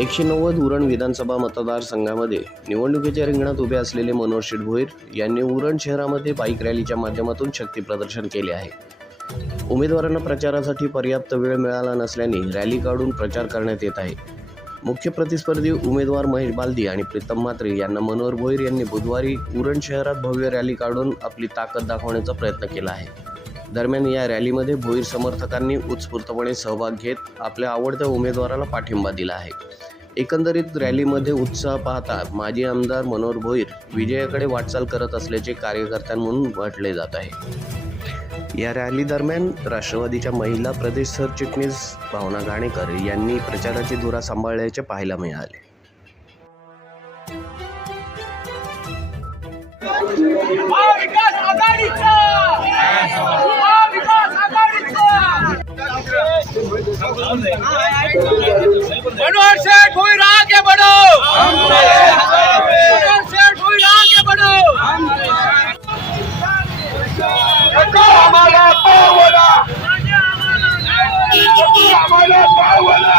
एकशे नव्वद उरण विधानसभा मतदारसंघामध्ये निवडणुकीच्या रिंगणात उभे असलेले मनोहर शिडभोईर भोईर यांनी उरण शहरामध्ये बाईक रॅलीच्या माध्यमातून शक्तीप्रदर्शन केले आहे. उमेदवारांना प्रचारासाठी पर्याप्त वेळ मिळाला नसल्याने रॅली काढून प्रचार करण्यात येत आहे. मुख्य प्रतिस्पर्धी उमेदवार महेश बालदी आणि प्रीतम म्हात्रे यांना मनोहर भोईर यांनी बुधवारी उरण शहरात भव्य रॅली काढून आपली ताकद दाखवण्याचा प्रयत्न केला आहे. दरम्यान या रॅलीमध्ये भोईर समर्थकांनी उत्स्फूर्तपणे सहभाग घेत आपल्या आवडत्या उमेदवाराला पाठिंबा दिला आहे. एकंदरीत रॅलीमध्ये उत्साह पाहता माजी आमदार मनोहर भोईर विजयाकडे वाटचाल करत असल्याचे कार्यकर्त्यांमधून म्हटले जात आहे. या रॅली दरम्यान राष्ट्रवादीच्या महिला प्रदेश सरचिटणीस भावना घाणेकर यांनी प्रचाराची धुरा सांभाळल्याचे पाहायला मिळाले. मनोहर शेठ भोईर आगे बढ़ो मनोहर शेठ हुई आगे बढ़ो हमारा पावला हमारा पावला